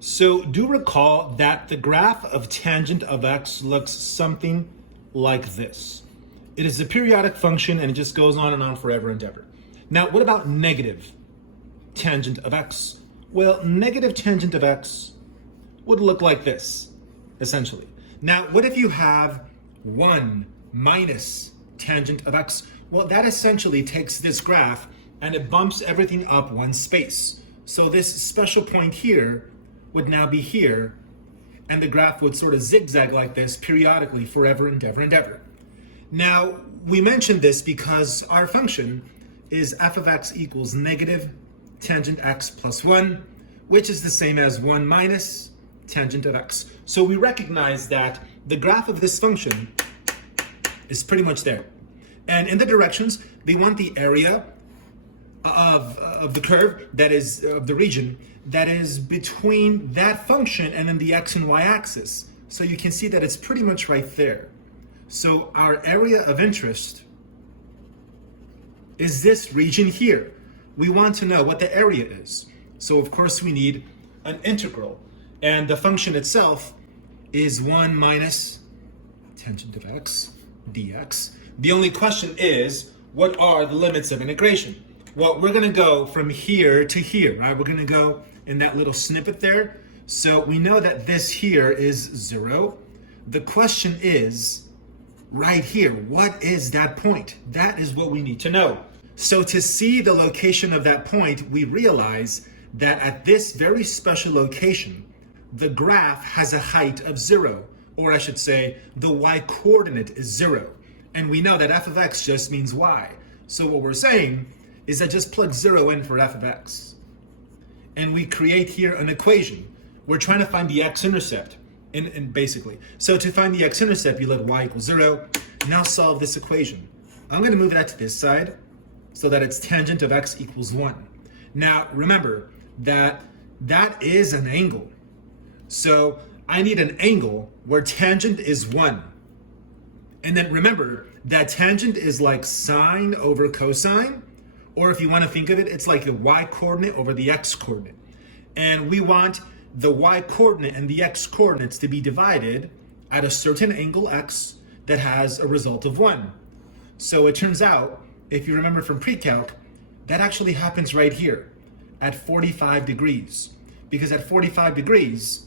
So do recall that the graph of tangent of x looks something like this. It is a periodic function and it just goes on and on forever and ever. Now, what about negative tangent of x? Well, negative tangent of x would look like this, essentially. Now, what if you have 1 minus tangent of x? Well, that essentially takes this graph and it bumps everything up one space. So this special point here would now be here, and the graph would sort of zigzag like this periodically forever and ever and ever. Now, we mentioned this because our function is f of x equals negative tangent x plus 1, which is the same as 1 minus tangent of x. So we recognize that the graph of this function is pretty much there. And in the directions, they want the area of the curve, that is, of the region, that is between that function and then the x and y axis. So you can see that it's pretty much right there. So our area of interest is this region here. We want to know what the area is. So of course we need an integral. And the function itself is 1 minus tangent of x dx. The only question is, what are the limits of integration? Well, we're gonna go from here to here, right? We're gonna go in that little snippet there. So we know that this here is 0. The question is, right here, what is that point? That is what we need to know. So to see the location of that point, we realize that at this very special location, the graph has a height of 0, or I should say, the y-coordinate is 0. And we know that f of x just means y. So what we're saying is that just plug 0 in for f of x. And we create here an equation. We're trying to find the x-intercept, and basically. So to find the x-intercept, you let y equal 0. Now solve this equation. I'm going to move that to this side so that it's tangent of x equals 1. Now remember that that is an angle. So I need an angle where tangent is 1. And then remember that tangent is like sine over cosine, or if you want to think of it, it's like the y-coordinate over the x-coordinate. And we want the y-coordinate and the x-coordinates to be divided at a certain angle x that has a result of 1. So it turns out, if you remember from pre-calc, that actually happens right here at 45 degrees. Because at 45 degrees,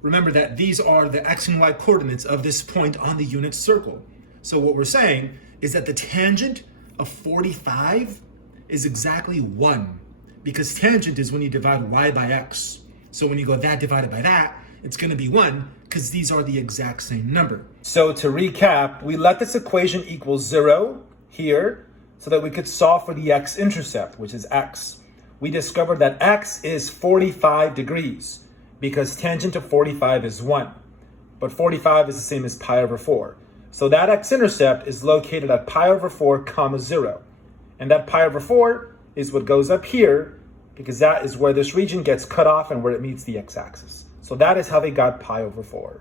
remember that these are the x and y coordinates of this point on the unit circle. So what we're saying is that the tangent of 45 is exactly 1, because tangent is when you divide y by x. So when you go that divided by that, it's going to be 1, because these are the exact same number. So to recap, we let this equation equal 0 here so that we could solve for the x-intercept, which is x. We discovered that x is 45 degrees because tangent of 45 is 1. But 45 is the same as pi over 4. So that x-intercept is located at pi over 4 comma 0. And that pi over 4 is what goes up here, because that is where this region gets cut off and where it meets the x-axis. So that is how they got pi over 4.